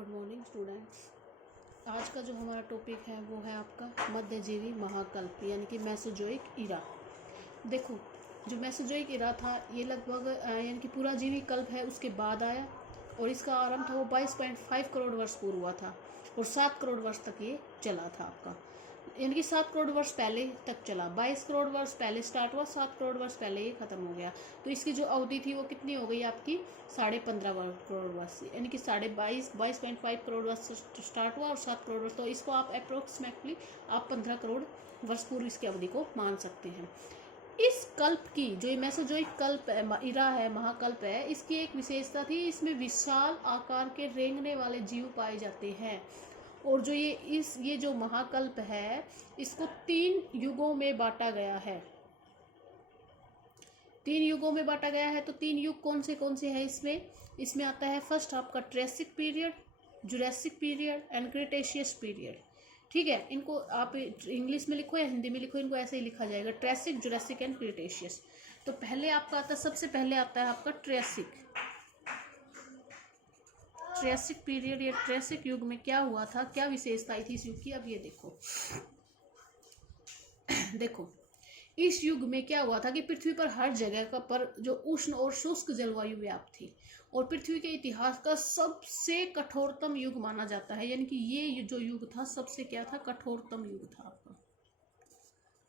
Good morning students. आज का जो हमारा टॉपिक है वो है आपका मध्यजीवी महाकल्प यानी कि मेसोजोइक इरा। देखो, जो मेसोजोइक इरा था ये लगभग यानी कि पूरा जीवी कल्प है उसके बाद आया और इसका आरंभ था वो 22.5 करोड़ वर्ष पूर्व हुआ था और 7 करोड़ वर्ष तक ये चला था आपका, यानी कि 7 करोड़ वर्ष पहले तक चला। 22 करोड़ वर्ष पहले स्टार्ट हुआ, 7 करोड़ वर्ष पहले ये खत्म हो गया। तो इसकी जो अवधि थी वो कितनी हो गई आपकी 15.5 करोड़ वर्ष, यानी कि 22.5 करोड़ वर्ष स्टार्ट हुआ और 7 करोड़ वर्ष। तो इसको आप अप्रोक्सीमेटली आप 15 करोड़ वर्ष पूर्व इसकी अवधि को मान सकते हैं। इस कल्प की जो ये मेसोजोइक कल्प इरा है, महाकल्प है, इसकी एक विशेषता थी, इसमें विशाल आकार के रेंगने वाले जीव पाए जाते हैं। और जो ये जो महाकल्प है इसको 3 युगों में बांटा गया है। 3 युगों में बांटा गया है। तो 3 युग कौन से हैं इसमें आता है फर्स्ट आपका Triassic period, Jurassic period and Cretaceous period. ठीक है, इनको आप इंग्लिश में लिखो या हिंदी में लिखो, इनको ऐसे ही लिखा जाएगा, ट्रेसिक, जुरासिक एंड क्रिटेशियस। तो पहले आपका आता है, सबसे पहले आता है आपका ट्रेसिक पीरियड। या ट्रेसिक युग में क्या हुआ था, क्या विशेषता थी इस युग की, अब ये देखो इस युग में क्या हुआ था कि पृथ्वी पर हर जगह का पर जो उष्ण और शुष्क जलवायु व्याप्त थी और पृथ्वी के इतिहास का सबसे कठोरतम युग माना जाता है। यानी कि ये जो युग था सबसे क्या था, कठोरतम युग था आपका।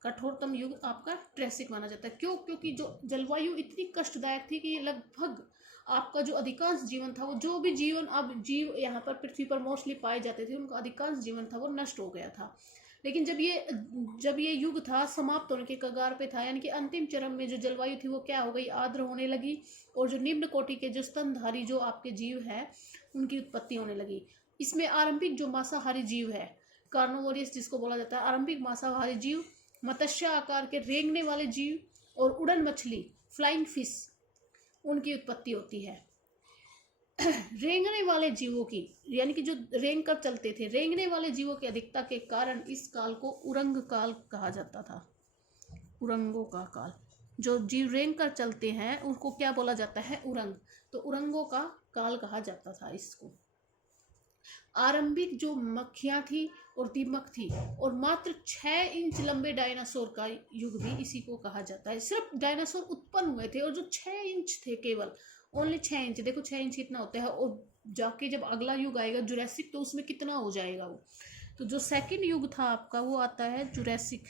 कठोरतम युग आपका ट्रेसिक माना जाता है। क्यों? क्योंकि जो जलवायु इतनी कष्टदायक थी कि लगभग आपका जो अधिकांश जीवन था, वो जो भी जीवन अब जीव यहाँ पर पृथ्वी पर मोस्टली पाए जाते थे, उनका अधिकांश जीवन था वो नष्ट हो गया था। लेकिन जब ये युग था समाप्त होने के कगार पे था, यानी कि अंतिम चरण में जो जलवायु थी वो क्या हो गई, आर्द्र होने लगी और जो निम्न कोटि के जो स्तनधारी जो आपके जीव है उनकी उत्पत्ति होने लगी। इसमें आरंभिक जो मांसाहारी जीव है, कार्नोवोरियस जिसको बोला जाता है, आरंभिक मांसाहारी जीव, मत्स्य आकार के रेंगने वाले जीव और उड़न मछली, फ्लाइंग फिश, उनकी उत्पत्ति होती है। रेंगने वाले जीवों की, यानी कि जो रेंग कर चलते थे, रेंगने वाले जीवों की अधिकता के कारण इस काल को उरंग काल कहा जाता था। उरंगों का काल, जो जीव रेंग कर चलते हैं उनको क्या बोला जाता है, उरंग। तो उरंगों का काल कहा जाता था इसको। आरंभिक जो मक्खियां थी और दीमक थी और मात्र 6 इंच लंबे डायनासोर का युग भी इसी को कहा जाता है। सिर्फ डायनासोर उत्पन्न हुए थे और जो 6 इंच थे, केवल ओनली 6 इंच। देखो 6 इंच कितना होता है, और जाके जब अगला युग आएगा जुरासिक, तो उसमें कितना हो जाएगा वो। तो जो सेकंड युग था आपका वो आता है जुरासिक।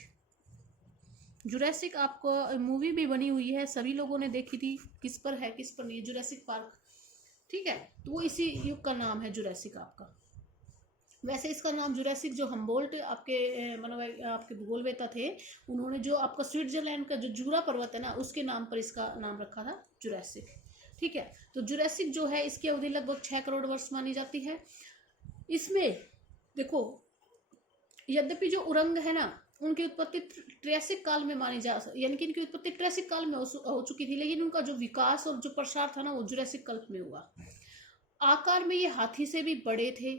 जुरासिक आपको मूवी भी बनी हुई है, सभी लोगों ने देखी थी, किस पर है किस पर नहीं, जुरासिक पार्क। ठीक है, तो वो इसी युग का नाम है जुरासिक आपका। वैसे इसका नाम जुरासिक जो हम्बोल्ट आपके भूगोलवेता थे, उन्होंने जो आपका स्विट्जरलैंड का जो जूरा पर्वत है ना, उसके नाम पर इसका नाम रखा था जुरासिक। ठीक है, तो जुरासिक जो है इसकी अवधि लगभग 6 करोड़ वर्ष मानी जाती है। इसमें देखो, यद्यपि जो उरंग है ना, उनकी उत्पत्ति ट्रेसिक काल में मानी जा, यानी कि इनकी उत्पत्ति ट्रेसिक काल में हो चुकी थी, लेकिन उनका जो विकास और जो प्रसार था ना वो जुरासिक कल्प में हुआ। आकार में ये हाथी से भी बड़े थे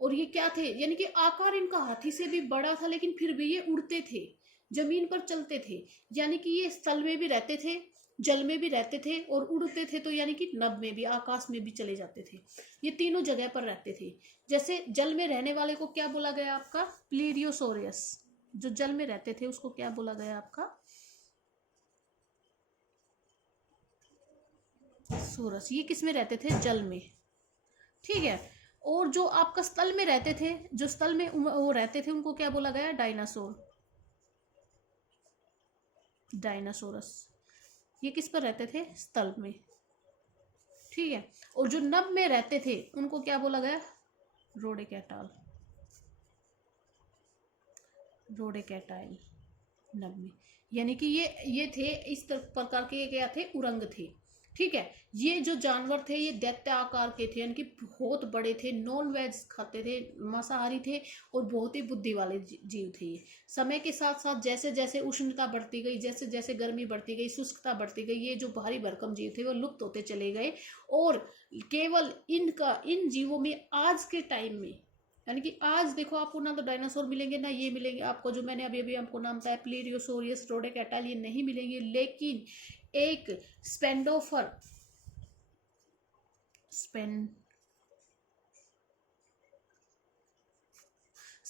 और ये क्या थे, यानी कि आकार इनका हाथी से भी बड़ा था, लेकिन फिर भी ये उड़ते थे, जमीन पर चलते थे, यानी कि ये स्थल में भी रहते थे, जल में भी रहते थे और उड़ते थे। तो यानी कि नभ में भी, आकाश में भी चले जाते थे, ये तीनों जगह पर रहते थे। जैसे जल में रहने वाले को क्या बोला गया आपका, प्लीरियोसोरियस। जो जल में रहते थे उसको क्या बोला गया आपका, सोरस। ये किस में रहते थे, जल में। ठीक है, और जो आपका स्थल में रहते थे, जो स्थल में वो रहते थे, उनको क्या बोला गया, डायनासोर, डायनासोरस। ये किस पर रहते थे, स्थल में। ठीक है, और जो नभ में रहते थे उनको क्या बोला गया, रोडेकैटाइल, रोडेकैटाइल नभ में। यानी कि ये थे इस प्रकार के, क्या थे, उरंग थे। ठीक है, ये जो जानवर थे ये दैत्य आकार के थे, यानी कि बहुत बड़े थे, नॉन वेज खाते थे, मांसाहारी थे और बहुत ही बुद्धि वाले जीव थे ये। समय के साथ साथ जैसे जैसे उष्णता बढ़ती गई, जैसे जैसे गर्मी बढ़ती गई, शुष्कता बढ़ती गई, ये जो भारी भरकम जीव थे वो लुप्त होते चले गए। और केवल इन जीवों में आज के टाइम में, यानी कि आज देखो आपको ना तो डायनासोर मिलेंगे ना ये मिलेंगे आपको, जो मैंने अभी अभी आपको नाम बताया प्लीरियोसोरियस, रोडेकैटाइल, ये नहीं मिलेंगे। लेकिन एक स्पेंडोफर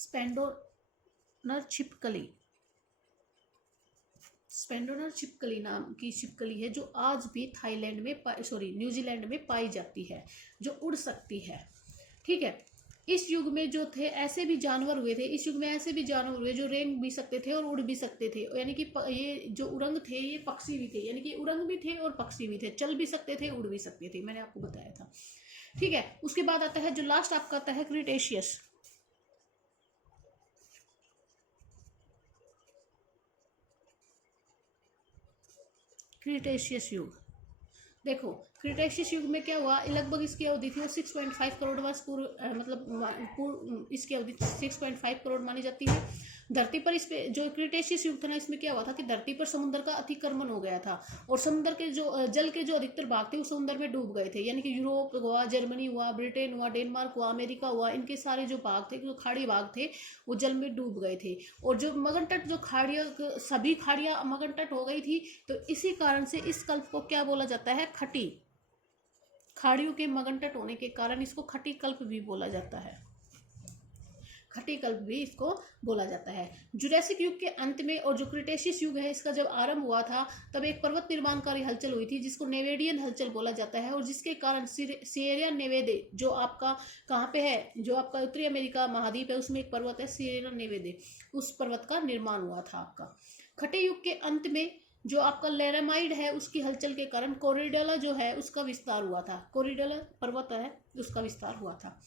स्पेंडोनर छिपकली, स्पेंडोनर छिपकली नाम की छिपकली है जो आज भी थाईलैंड में न्यूजीलैंड में पाई जाती है, जो उड़ सकती है। ठीक है, इस युग में जो थे ऐसे भी जानवर हुए थे, इस युग में ऐसे भी जानवर हुए जो रेंग भी सकते थे और उड़ भी सकते थे, यानी कि ये जो उरंग थे ये पक्षी भी थे, यानी कि उरंग भी थे और पक्षी भी थे, चल भी सकते थे, उड़ भी सकते थे, मैंने आपको बताया था। ठीक है, उसके बाद आता है जो लास्ट आपका आता है क्रिटेशियस। क्रिटेशियस युग, देखो क्रिटेशियस युग में क्या हुआ, लगभग इसकी अवधि थी वो 6.5 करोड़ वर्ष इसकी अवधि 6.5 करोड़ मानी जाती है। धरती पर इस पे जो क्रिटेशियस युग था ना, इसमें क्या हुआ था कि धरती पर समुद्र का अतिक्रमण हो गया था और समुद्र के जो जल के जो अधिकतर भाग थे वो समुद्र में डूब गए थे, यानी कि यूरोप हुआ, जर्मनी हुआ, ब्रिटेन हुआ, डेनमार्क हुआ, अमेरिका हुआ, इनके सारे जो भाग थे, जो खाड़ी भाग थे वो जल में डूब गए थे। और जो मगन तट जो खाड़ियाँ, सभी खाड़ियाँ मगन तट हो गई थी, तो इसी कारण से इस कल्प को क्या बोला जाता है, खटी। खाड़ियों के मगन तट होने के कारण इसको खटी कल्प भी बोला जाता है, खटी कल्प भी इसको बोला जाता है। जुरासिक युग के अंत में और जो क्रिटेशियस युग है इसका जब आरंभ हुआ था, तब एक पर्वत निर्माणकारी हलचल हुई थी जिसको नेवेडियन हलचल बोला जाता है, और जिसके कारण सियरा नेवेदे जो आपका कहाँ पे है, जो आपका उत्तरी अमेरिका महाद्वीप है उसमें एक पर्वत है सियरा नेवेदे, उस पर्वत का निर्माण हुआ था आपका। खटे युग के अंत में जो आपका लेरामाइड है उसकी हलचल के कारण कोरिडेला जो है उसका विस्तार हुआ था, कोरिडेला पर्वत है उसका विस्तार हुआ था।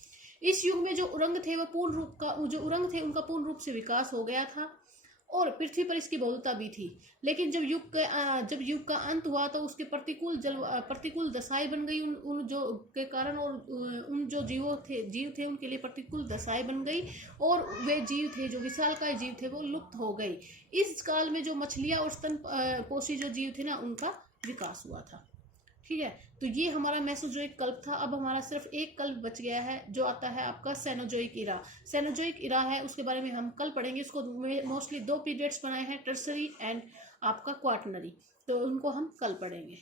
इस युग में जो उरंग थे वो पूर्ण रूप का जो उरंग थे उनका पूर्ण रूप से विकास हो गया था और पृथ्वी पर इसकी बहुलता भी थी। लेकिन जब युग का अंत हुआ तो उसके प्रतिकूल दशाएं बन गई उन जो के कारण, और उन जो जीव थे उनके लिए प्रतिकूल दशाएं बन गई और वे जीव थे जो विशालकाय जीव थे वो लुप्त हो गए। इस काल में जो मछलियां और स्तन पोषी जो जीव थे ना उनका विकास हुआ था। ठीक है, तो ये हमारा मेसोजोइक कल्प था। अब हमारा सिर्फ एक कल्प बच गया है जो आता है आपका सेनोजोइक इरा। सेनोजोइक इरा है, उसके बारे में हम कल पढ़ेंगे। इसको मोस्टली 2 पीरियड्स बनाए हैं, टर्सरी एंड आपका क्वार्टनरी, तो उनको हम कल पढ़ेंगे।